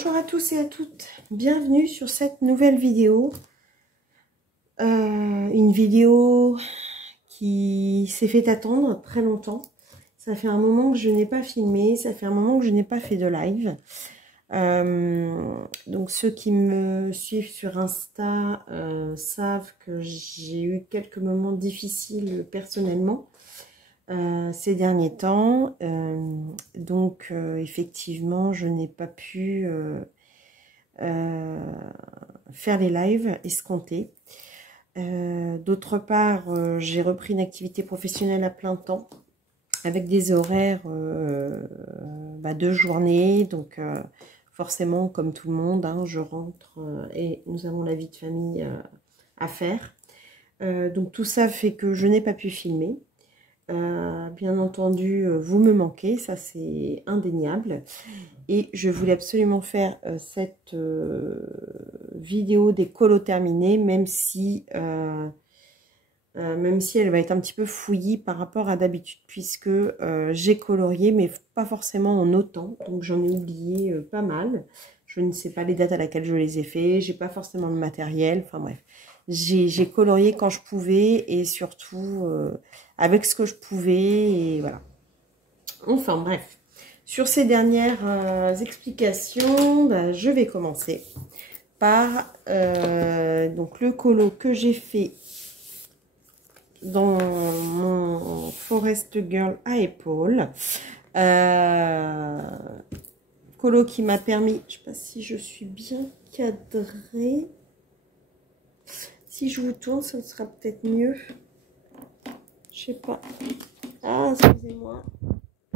Bonjour à tous et à toutes, bienvenue sur cette nouvelle vidéo. Une vidéo qui s'est fait attendre très longtemps. Ça fait un moment que je n'ai pas filmé, ça fait un moment que je n'ai pas fait de live. Donc ceux qui me suivent sur Insta savent que j'ai eu quelques moments difficiles personnellement ces derniers temps. Donc effectivement, je n'ai pas pu faire les lives escomptés. D'autre part, j'ai repris une activité professionnelle à plein temps avec des horaires de journée. Donc forcément, comme tout le monde, hein, je rentre et nous avons la vie de famille à faire. Donc tout ça fait que je n'ai pas pu filmer. Bien entendu, vous me manquez, ça c'est indéniable. Et je voulais absolument faire cette vidéo des colos terminés, même si elle va être un petit peu fouillie par rapport à d'habitude, puisque j'ai colorié, mais pas forcément en autant. Donc j'en ai oublié pas mal. Je ne sais pas les dates à laquelle je les ai fait, j'ai pas forcément le matériel, enfin bref. J'ai colorié quand je pouvais et surtout avec ce que je pouvais, et voilà. Enfin bref. Sur ces dernières explications, je vais commencer par donc le colo que j'ai fait dans mon Forest Girl à épaules. Colo qui m'a permis, je ne sais pas si je suis bien cadrée. Si je vous tourne, ça sera peut-être mieux. Je sais pas. Ah, excusez-moi.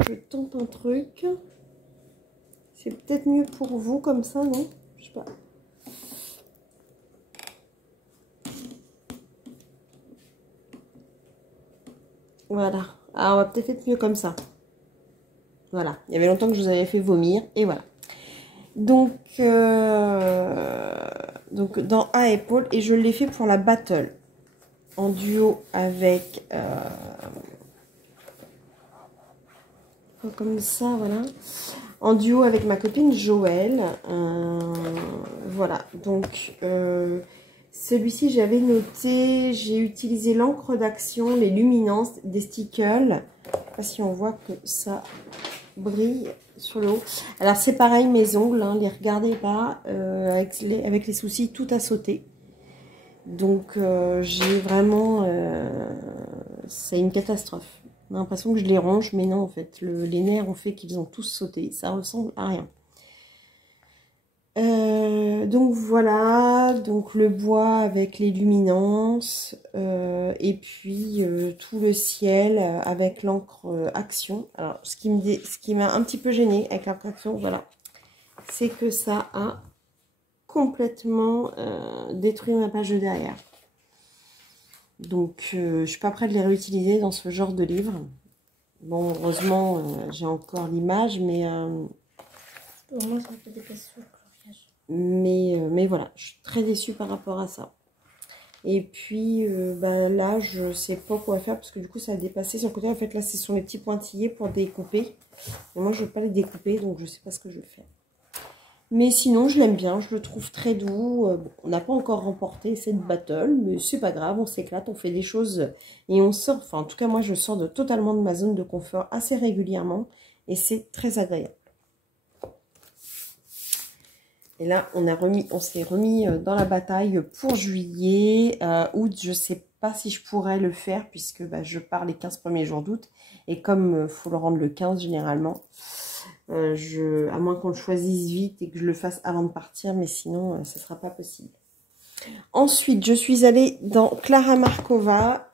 Je tente un truc. C'est peut-être mieux pour vous comme ça, non? Je sais pas. Voilà. Ah, on va peut-être être mieux comme ça. Voilà. Il y avait longtemps que je vous avais fait vomir. Et voilà. Donc dans A épaule. Et je l'ai fait pour la battle. En duo avec... comme ça, voilà. En duo avec ma copine Joëlle. Voilà. Donc... celui-ci, j'avais noté, j'ai utilisé l'encre d'action, les luminances des stickers. Je ne sais pas si on voit que ça brille sur le haut. Alors, c'est pareil, mes ongles, hein, les regardez pas. Avec les soucis, tout a sauté. Donc, j'ai vraiment... c'est une catastrophe. On a l'impression que je les ronge, mais non, en fait. Les nerfs ont fait qu'ils ont tous sauté. Ça ressemble à rien. Donc voilà, donc le bois avec les luminances et puis tout le ciel avec l'encre action. Alors ce qui m'a un petit peu gêné avec l'encre action, voilà, c'est que ça a complètement détruit ma page de derrière. Donc je suis pas prête de les réutiliser dans ce genre de livre. Bon, heureusement j'ai encore l'image, mais Pour moi, ça me fait des questions. mais voilà, je suis très déçue par rapport à ça. Et puis là, je sais pas quoi faire parce que du coup, ça a dépassé sur le côté. En fait, là, ce sont les petits pointillés pour découper. Et moi, je ne veux pas les découper, donc je sais pas ce que je vais faire. Mais sinon, je l'aime bien, je le trouve très doux. Bon, on n'a pas encore remporté cette battle, mais c'est pas grave, on s'éclate, on fait des choses et on sort. Enfin, en tout cas, moi, je sors totalement de ma zone de confort assez régulièrement et c'est très agréable. Et là, on s'est remis dans la bataille pour juillet. Août, je ne sais pas si je pourrais le faire puisque je pars les 15 premiers jours d'août. Et comme il faut le rendre le 15 généralement, à moins qu'on le choisisse vite et que je le fasse avant de partir, mais sinon, ce ne sera pas possible. Ensuite, je suis allée dans Clara Markova.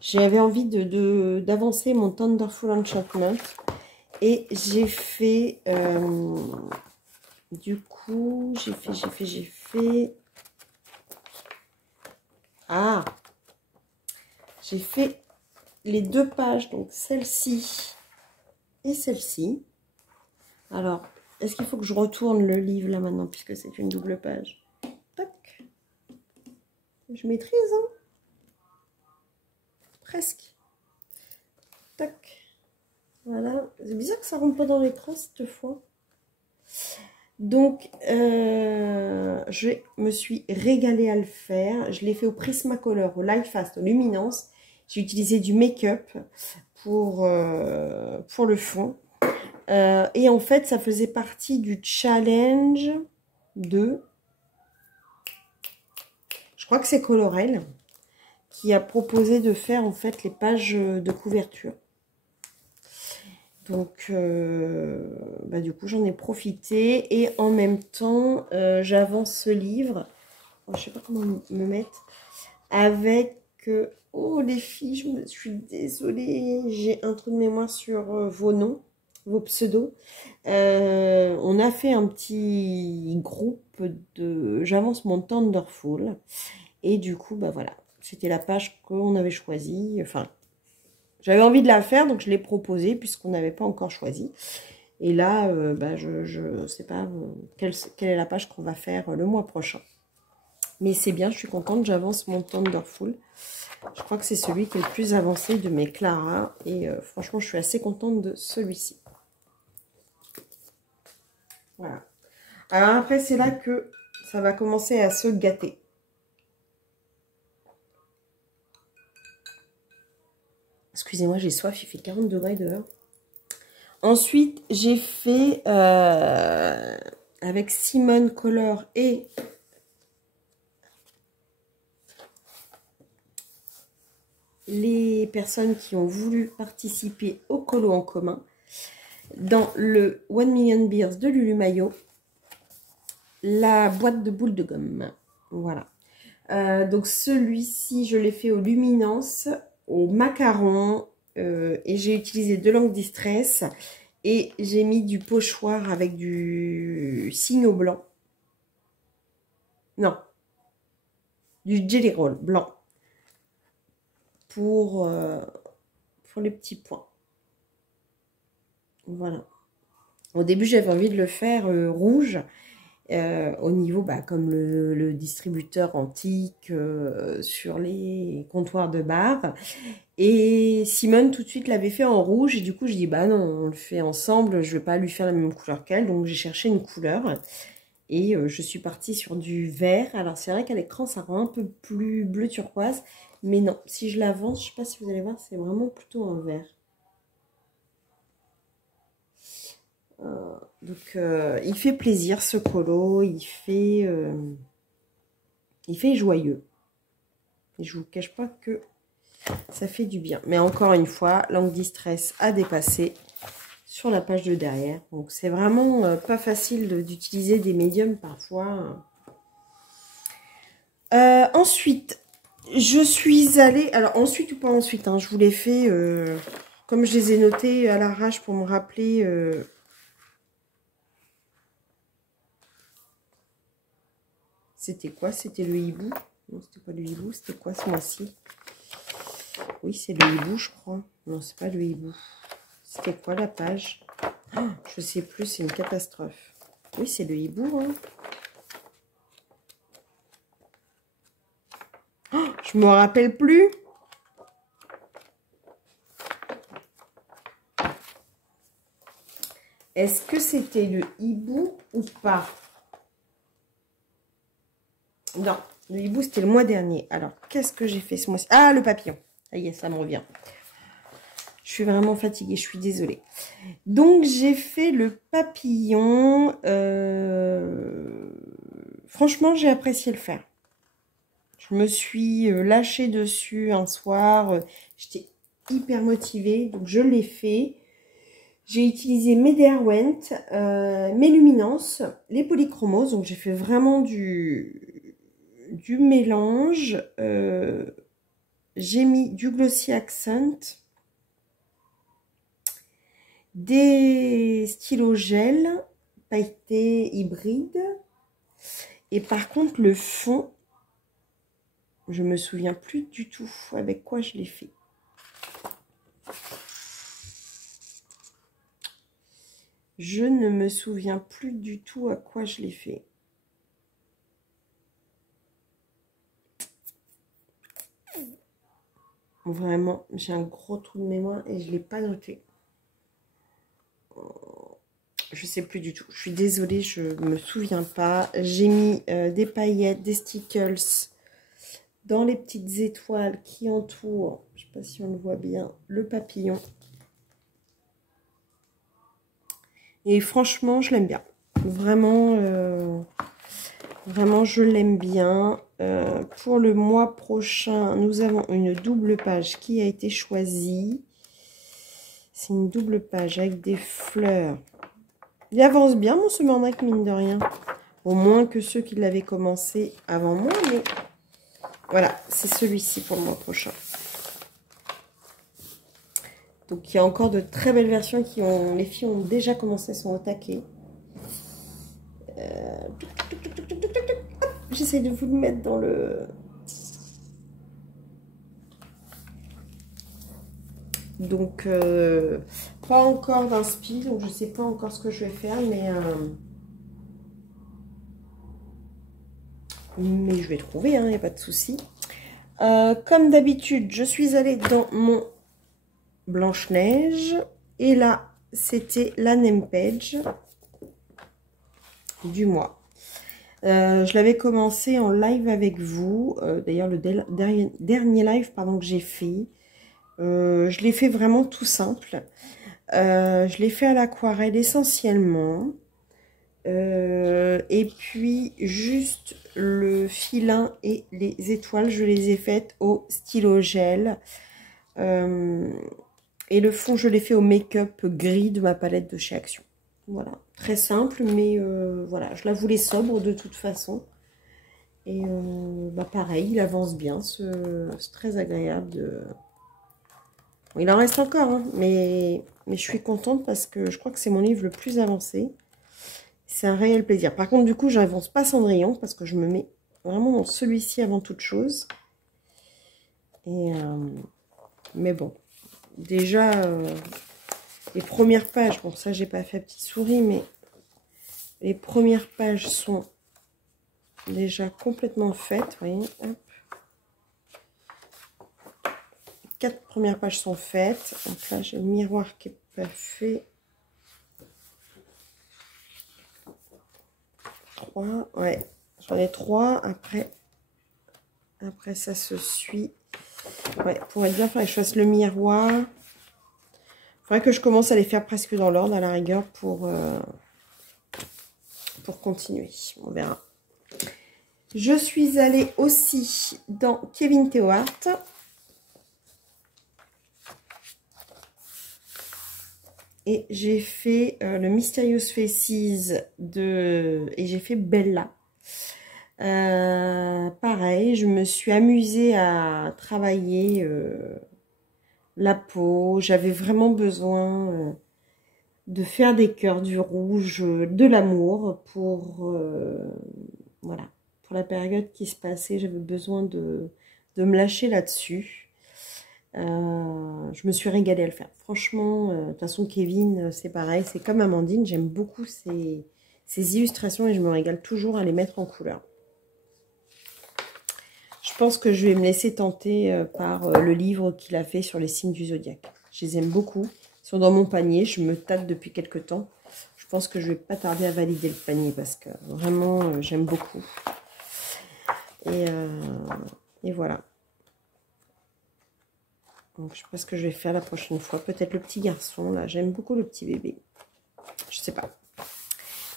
J'avais envie d'avancer mon Thunderful Enchantment. Et j'ai fait... du coup, j'ai fait... Ah! J'ai fait les deux pages, donc celle-ci et celle-ci. Alors, est-ce qu'il faut que je retourne le livre là maintenant, puisque c'est une double page? Tac! Je maîtrise, hein? Presque. Tac! Voilà. C'est bizarre que ça rentre pas dans l'écran cette fois. Donc, je me suis régalée à le faire. Je l'ai fait au Prismacolor, au Light Fast, au Luminance. J'ai utilisé du make-up pour le fond. Et en fait, ça faisait partie du challenge de... Je crois que c'est Colorel qui a proposé de faire en fait les pages de couverture. Donc, du coup, j'en ai profité. Et en même temps, j'avance ce livre. Oh, je sais pas comment me mettre. Avec... oh, les filles, je me suis désolée. J'ai un trou de mémoire sur vos noms, vos pseudos. On a fait un petit groupe de... J'avance mon Thunderful. Et du coup, voilà. C'était la page qu'on avait choisie. Enfin, j'avais envie de la faire, donc je l'ai proposée puisqu'on n'avait pas encore choisi. Et là, je ne sais pas quelle est la page qu'on va faire le mois prochain. Mais c'est bien, je suis contente, j'avance mon Thunderful. Je crois que c'est celui qui est le plus avancé de mes Clara. Et franchement, je suis assez contente de celui-ci. Voilà. Alors après, c'est là que ça va commencer à se gâter. Excusez-moi, j'ai soif, il fait 40 degrés dehors. Ensuite, j'ai fait avec Simone Color et les personnes qui ont voulu participer au colo en commun dans le 1 Million Beers de Lulu Maillot, la boîte de boules de gomme. Voilà. Donc celui-ci, je l'ai fait au Luminance, au macaron, et j'ai utilisé de l'encre Distress et j'ai mis du pochoir avec du signo blanc. Non, du Jelly Roll blanc pour les petits points. Voilà. Au début, j'avais envie de le faire rouge. Au niveau, comme le distributeur antique sur les comptoirs de bar. Et Simone, tout de suite, l'avait fait en rouge. Et du coup, je dis, non, on le fait ensemble. Je ne vais pas lui faire la même couleur qu'elle. Donc, j'ai cherché une couleur. Et je suis partie sur du vert. Alors, c'est vrai qu'à l'écran, ça rend un peu plus bleu turquoise. Mais non, si je l'avance, je ne sais pas si vous allez voir, c'est vraiment plutôt un vert. Donc, il fait plaisir ce colo, il fait joyeux. Et je vous cache pas que ça fait du bien. Mais encore une fois, l'encre Distress a dépassé sur la page de derrière. Donc, c'est vraiment pas facile d'utiliser des médiums parfois. Ensuite, je suis allée... Alors, ensuite ou pas ensuite, hein, je vous l'ai fait... comme je les ai notés à l'arrache pour me rappeler... C'était quoi? C'était le hibou? Non, c'était pas le hibou. C'était quoi ce mois-ci? Oui, c'est le hibou, je crois. Non, c'est pas le hibou. C'était quoi la page? Oh, je sais plus, c'est une catastrophe. Oui, c'est le hibou. Hein. Oh, je me rappelle plus. Est-ce que c'était le hibou ou pas? Non, le hibou, c'était le mois dernier. Alors, qu'est-ce que j'ai fait ce mois-ci? Ah, le papillon. Ça y est, ça me revient. Je suis vraiment fatiguée, je suis désolée. Donc, j'ai fait le papillon. Franchement, j'ai apprécié le faire. Je me suis lâchée dessus un soir. J'étais hyper motivée, donc je l'ai fait. J'ai utilisé mes Derwent, mes Luminance, les polychromos. Donc, j'ai fait vraiment du mélange. J'ai mis du Glossy Accent, des stylos gel pailletés hybrides. Et par contre, le fond, je me souviens plus du tout avec quoi je l'ai fait. Je ne me souviens plus du tout à quoi je l'ai fait. Vraiment, j'ai un gros trou de mémoire et je ne l'ai pas noté. Je je sais plus du tout. Je suis désolée, je me souviens pas. J'ai mis des paillettes, des stickers dans les petites étoiles qui entourent, je sais pas si on le voit bien, le papillon. Et franchement, je l'aime bien. Vraiment, vraiment, je l'aime bien. Pour le mois prochain, nous avons une double page qui a été choisie. C'est une double page avec des fleurs. Il avance bien, mon Semernac, mine de rien. Au moins que ceux qui l'avaient commencé avant moi, mais voilà, c'est celui-ci pour le mois prochain. Donc, il y a encore de très belles versions qui ont... Les filles ont déjà commencé, sont au taquet. J'essaie de vous le mettre dans le... Donc, pas encore d'inspi, donc je sais pas encore ce que je vais faire, mais je vais trouver, il n'y a pas de souci. Comme d'habitude, je suis allée dans mon Blanche-Neige, et là, c'était la name page du mois. Je l'avais commencé en live avec vous, d'ailleurs le dernier live pardon, que j'ai fait. Je l'ai fait vraiment tout simple. Je l'ai fait à l'aquarelle essentiellement. Et puis juste le filin et les étoiles, je les ai faites au stylo gel. Et le fond, je l'ai fait au make-up gris de ma palette de chez Action. Voilà, très simple, mais voilà, je la voulais sobre de toute façon. Et bah pareil, il avance bien, c'est très agréable de... Bon, il en reste encore, hein, mais je suis contente parce que je crois que c'est mon livre le plus avancé. C'est un réel plaisir. Par contre, du coup, j'avance pas Cendrillon parce que je me mets vraiment dans celui-ci avant toute chose. Et mais bon, déjà, les premières pages, bon ça j'ai pas fait petite souris, mais les premières pages sont déjà complètement faites, vous voyez, hop. 4 premières pages sont faites. Donc là, j'ai le miroir qui est pas fait. 3, ouais, j'en ai 3. Après ça se suit. Ouais, pour être bien, il faudrait que je fasse le miroir. Il faudrait que je commence à les faire presque dans l'ordre à la rigueur pour continuer. On verra. Je suis allée aussi dans Kevin Théohart. Et j'ai fait le Mysterious Faces et j'ai fait Bella. Pareil, je me suis amusée à travailler la peau. J'avais vraiment besoin de faire des cœurs, du rouge, de l'amour pour voilà, pour la période qui se passait. J'avais besoin de me lâcher là-dessus. Je me suis régalée à le faire. Franchement, de toute façon, Kevin, c'est pareil. C'est comme Amandine. J'aime beaucoup ses illustrations et je me régale toujours à les mettre en couleur. Je pense que je vais me laisser tenter par le livre qu'il a fait sur les signes du zodiaque. Je les aime beaucoup. Ils sont dans mon panier. Je me tâte depuis quelques temps. Je pense que je vais pas tarder à valider le panier parce que vraiment, j'aime beaucoup. Et voilà. Donc, je sais pas ce que je vais faire la prochaine fois. Peut-être le petit garçon, là. J'aime beaucoup le petit bébé. Je sais pas.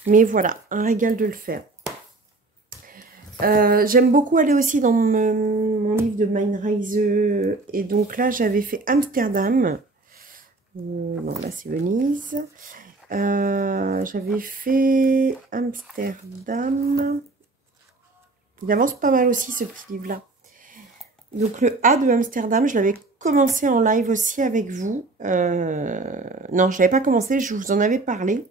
Mais voilà, un régal de le faire. J'aime beaucoup aller aussi dans mon livre de Mindrise. Et donc là, j'avais fait Amsterdam. Non, là, c'est Venise. J'avais fait Amsterdam. Il avance pas mal aussi, ce petit livre-là. Donc le A de Amsterdam, je l'avais commencé en live aussi avec vous. Non, je l'avais pas commencé, je vous en avais parlé.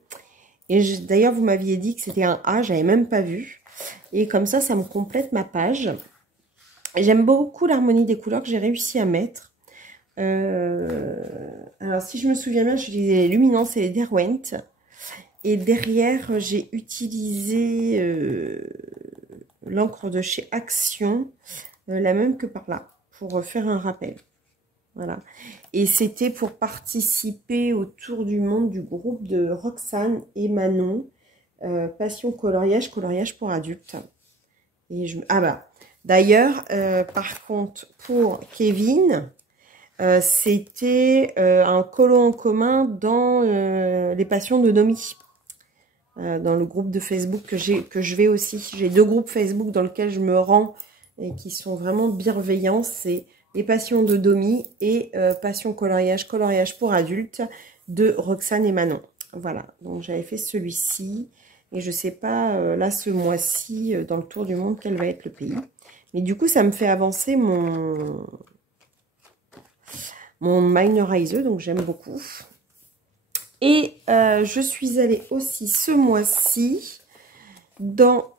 Et d'ailleurs, vous m'aviez dit que c'était un A, j'avais même pas vu. Et comme ça me complète ma page. J'aime beaucoup l'harmonie des couleurs que j'ai réussi à mettre. Alors, si je me souviens bien, j'utilisais les luminances et les Derwent. Et derrière, j'ai utilisé l'encre de chez Action. La même que par là, pour faire un rappel. Voilà. Et c'était pour participer au tour du monde du groupe de Roxane et Manon, Passion coloriage, coloriage pour adultes. Et ah bah, d'ailleurs, par contre, pour Kevin, c'était un colo en commun dans les passions de Nomi. Dans le groupe de Facebook que je vais aussi. J'ai 2 groupes Facebook dans lesquels je me rends et qui sont vraiment bienveillants. C'est les passions de Domi et passion coloriage, coloriage pour adultes de Roxane et Manon. Voilà, donc j'avais fait celui-ci. Et je sais pas, là, ce mois-ci, dans le tour du monde, quel va être le pays. Mais du coup, ça me fait avancer mon Minorize, donc j'aime beaucoup. Et je suis allée aussi ce mois-ci dans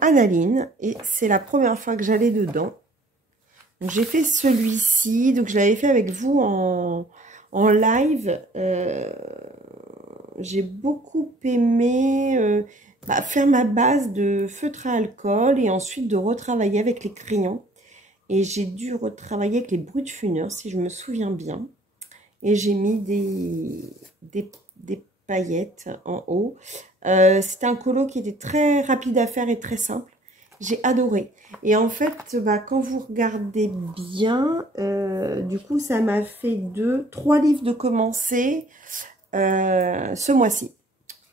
Analine. Et c'est la première fois que j'allais dedans. Donc j'ai fait celui-ci. Donc je l'avais fait avec vous en live. J'ai beaucoup aimé faire ma base de feutre à alcool. Et ensuite de retravailler avec les crayons. Et j'ai dû retravailler avec les brutes funeurs, si je me souviens bien. Et j'ai mis des paillettes en haut. C'était un colo qui était très rapide à faire et très simple. J'ai adoré. Et en fait, quand vous regardez bien, du coup, ça m'a fait 3 livres de commencer ce mois-ci.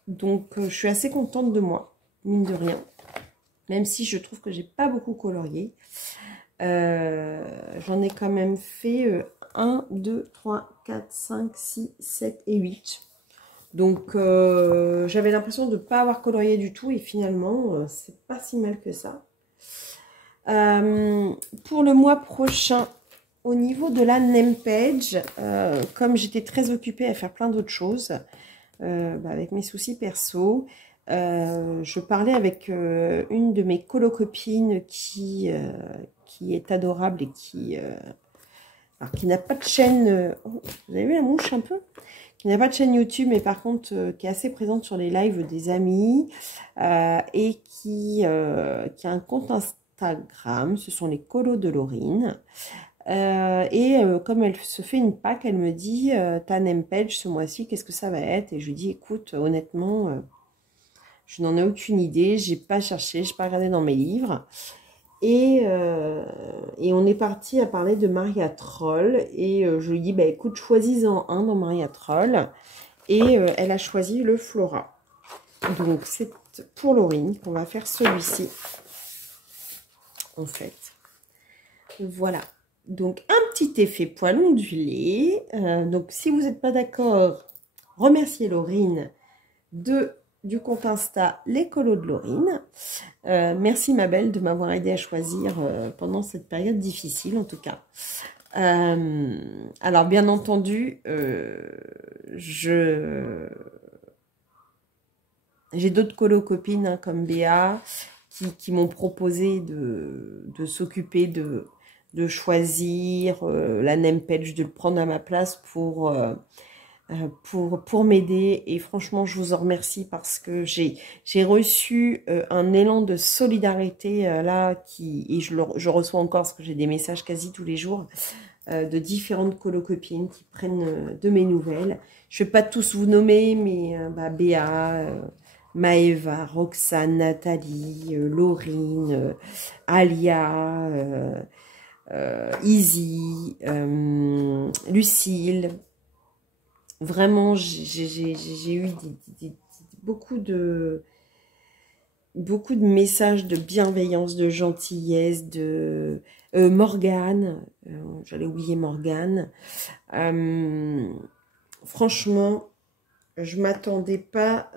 Donc, je suis assez contente de moi, mine de rien. Même si je trouve que j'ai pas beaucoup colorié. J'en ai quand même fait 1, 2, 3, 4, 5, 6, 7 et 8. Donc, j'avais l'impression de ne pas avoir colorié du tout. Et finalement, c'est pas si mal que ça. Pour le mois prochain, au niveau de la name page, comme j'étais très occupée à faire plein d'autres choses, avec mes soucis perso, je parlais avec une de mes colo-copines qui est adorable et qui n'a pas de chaîne. Oh, vous avez vu la mouche un peu? Qui n'a pas de chaîne YouTube, mais par contre qui est assez présente sur les lives des amis et qui a un compte Instagram. Ce sont les colos de Laurine. Comme elle se fait une Pâques, elle me dit ta name page ce mois-ci, qu'est-ce que ça va être? Et je lui dis écoute, honnêtement, je n'en ai aucune idée, j'ai pas cherché, j'ai pas regardé dans mes livres. Et on est parti à parler de Maria Troll. Et je lui dis, écoute, choisis-en un dans Maria Troll. Et elle a choisi le Flora. Donc, c'est pour Laurine qu'on va faire celui-ci. En fait. Voilà. Donc, un petit effet poil ondulé. Donc, si vous n'êtes pas d'accord, remerciez Laurine du compte Insta Les Colos de Laurine. Merci ma belle de m'avoir aidé à choisir pendant cette période difficile en tout cas. Alors bien entendu, j'ai d'autres colo-copines hein, comme Béa qui m'ont proposé de s'occuper de choisir la name page, de le prendre à ma place pour m'aider. Et franchement, je vous en remercie parce que j'ai reçu un élan de solidarité là, et je reçois encore parce que j'ai des messages quasi tous les jours de différentes colo-copines qui prennent de mes nouvelles. Je ne vais pas tous vous nommer, mais Béa, Maëva, Roxane, Nathalie, Laurine, Alia, Izzy, Lucille. Vraiment, j'ai eu beaucoup de messages de bienveillance, de gentillesse, de Morgane. J'allais oublier Morgane. Franchement, je m'attendais pas.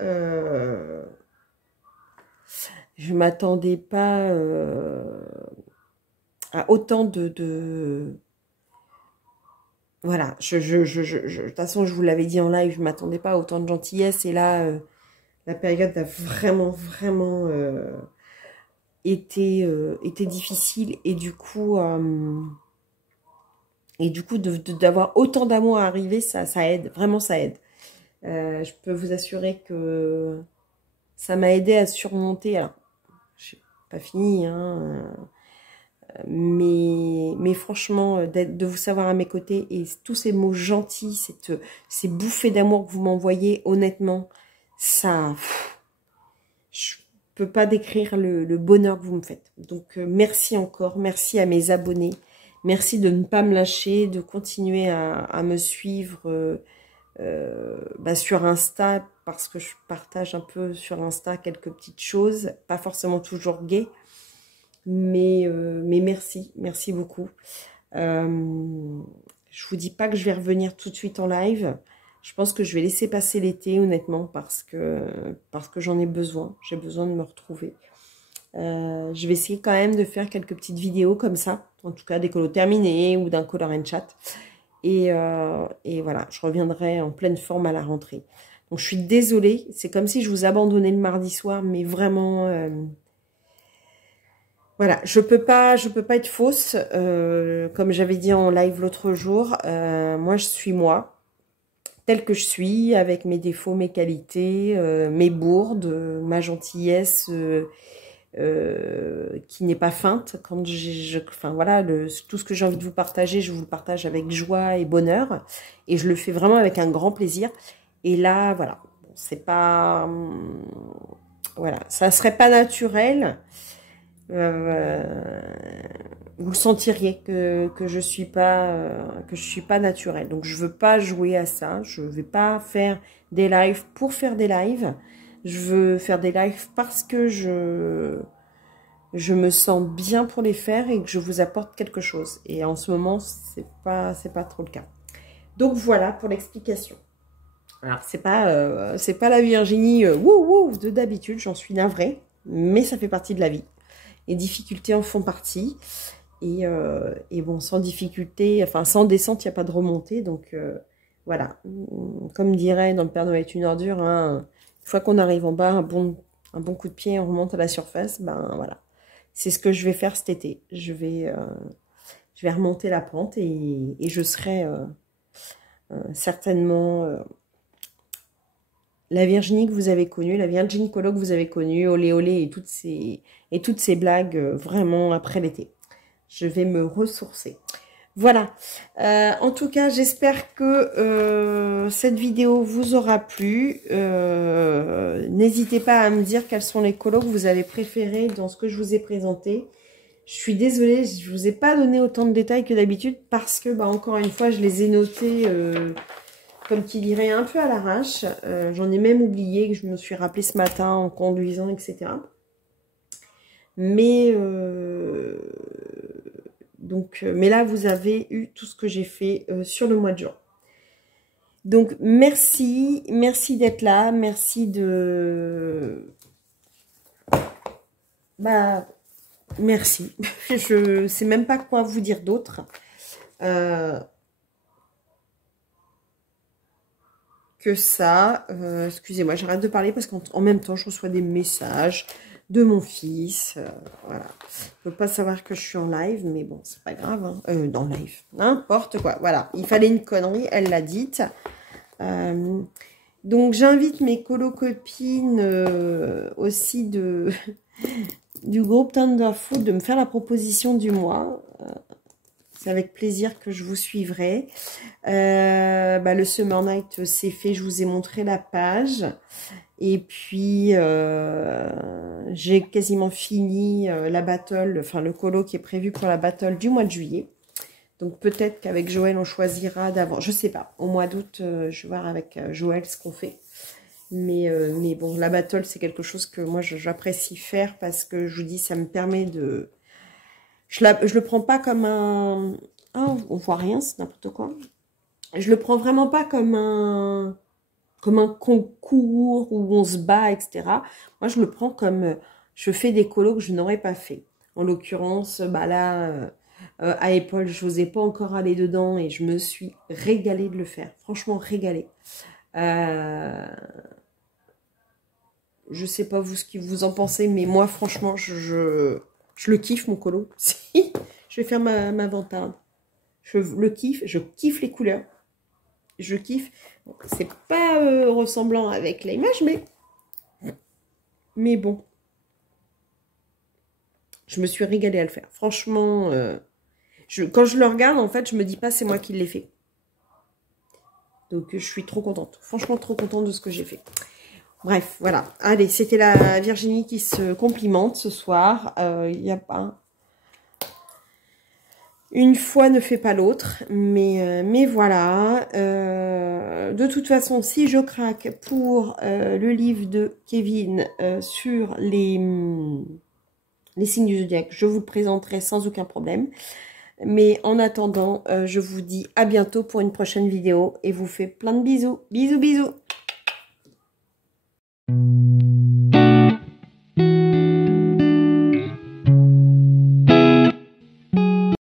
À autant de voilà, de toute façon, je vous l'avais dit en live, je ne m'attendais pas à autant de gentillesse. Et là, la période a vraiment été difficile. Et du coup, d'avoir autant d'amour à arriver, ça aide. Vraiment, ça aide. Je peux vous assurer que ça m'a aidé à surmonter. Alors, je n'ai pas fini, hein. mais franchement, de vous savoir à mes côtés et tous ces mots gentils, ces bouffées d'amour que vous m'envoyez, honnêtement, ça, je peux pas décrire le bonheur que vous me faites. Donc, merci encore, merci à mes abonnés, merci de ne pas me lâcher, de continuer à me suivre sur Insta, parce que je partage un peu sur Insta quelques petites choses, pas forcément toujours gaies, mais merci beaucoup. Je vous dis pas que je vais revenir tout de suite en live. Je pense que je vais laisser passer l'été, honnêtement, parce que j'en ai besoin. J'ai besoin de me retrouver. Je vais essayer quand même de faire quelques petites vidéos comme ça, en tout cas des colos terminés ou d'un color and chat. Et voilà, je reviendrai en pleine forme à la rentrée. Donc je suis désolée, c'est comme si je vous abandonnais le mardi soir, mais vraiment, voilà, je peux pas être fausse. Comme j'avais dit en live l'autre jour, moi je suis moi, telle que je suis, avec mes défauts, mes qualités, mes bourdes, ma gentillesse. Qui n'est pas feinte. Quand enfin voilà, tout ce que j'ai envie de vous partager, je vous le partage avec joie et bonheur, et je le fais vraiment avec un grand plaisir. Et là, voilà, c'est pas, voilà, ça serait pas naturel. Vous le sentiriez que je suis pas naturelle. Donc je veux pas jouer à ça. Je vais pas faire des lives pour faire des lives. Je veux faire des lives parce que je me sens bien pour les faire et que je vous apporte quelque chose. Et en ce moment, c'est pas trop le cas. Donc voilà pour l'explication. Alors c'est pas la Virginie de d'habitude, j'en suis navrée, mais ça fait partie de la vie. Les difficultés en font partie. Et bon, sans difficulté, enfin sans descente, il n'y a pas de remontée. Donc voilà, comme dirait dans Le Père Noël est une ordure, hein, une fois qu'on arrive en bas, un bon coup de pied, on remonte à la surface. Ben voilà, c'est ce que je vais faire cet été. Je vais remonter la pente et je serai certainement la Virginie que vous avez connue, la Virginie Colo que vous avez connue, olé olé et toutes ces blagues vraiment après l'été. Je vais me ressourcer. Voilà. En tout cas, j'espère que cette vidéo vous aura plu. N'hésitez pas à me dire quels sont les colos que vous avez préférés dans ce que je vous ai présenté. Je suis désolée, je vous ai pas donné autant de détails que d'habitude parce que, encore une fois, je les ai notés, comme qui dirait, un peu à l'arrache. J'en ai même oublié, que je me suis rappelé ce matin en conduisant, etc. Mais mais là, vous avez eu tout ce que j'ai fait sur le mois de juin. Donc, merci d'être là, merci de... merci. Je sais même pas quoi vous dire d'autre. Que ça. Excusez-moi, j'arrête de parler parce qu'en même temps, je reçois des messages de mon fils. Voilà. Je ne peux pas savoir que je suis en live, mais bon, c'est pas grave. Hein. Dans live, n'importe quoi. Voilà, il fallait une connerie, elle l'a dite. Donc, j'invite mes colo-copines aussi du groupe Thunderfoot de me faire la proposition du mois. C'est avec plaisir que je vous suivrai. Le Summer Night, c'est fait. Je vous ai montré la page. Et puis, j'ai quasiment fini la battle, enfin le colo qui est prévu pour la battle du mois de juillet. Donc, peut-être qu'avec Joël, on choisira d'avant. Je sais pas. Au mois d'août, je vais voir avec Joël ce qu'on fait. Mais bon, la battle, c'est quelque chose que moi, j'apprécie faire parce que je vous dis, ça me permet de... Je le prends pas comme un... Ah, on voit rien, c'est n'importe quoi. Je le prends vraiment pas comme un concours où on se bat, etc. Moi, je le prends comme... je fais des colos que je n'aurais pas fait. En l'occurrence, là, à Apple, je n'osais pas encore aller dedans et je me suis régalée de le faire. Franchement, régalée. Je sais pas vous ce que vous en pensez, mais moi, franchement, je le kiffe, mon colo. Si, je vais faire ma vantarde. Je le kiffe, je kiffe les couleurs. Je kiffe. Bon, c'est pas ressemblant avec l'image, mais bon. Je me suis régalée à le faire. Franchement, quand je le regarde, en fait, je me dis pas c'est moi qui l'ai fait. Donc, je suis trop contente. Franchement, trop contente de ce que j'ai fait. Bref, voilà. Allez, c'était la Virginie qui se complimente ce soir. Il n'y a pas... Une fois ne fait pas l'autre. Mais voilà. De toute façon, si je craque pour le livre de Kevin sur les signes du zodiaque, je vous le présenterai sans aucun problème. Mais en attendant, je vous dis à bientôt pour une prochaine vidéo et vous fais plein de bisous. Bisous, bisous.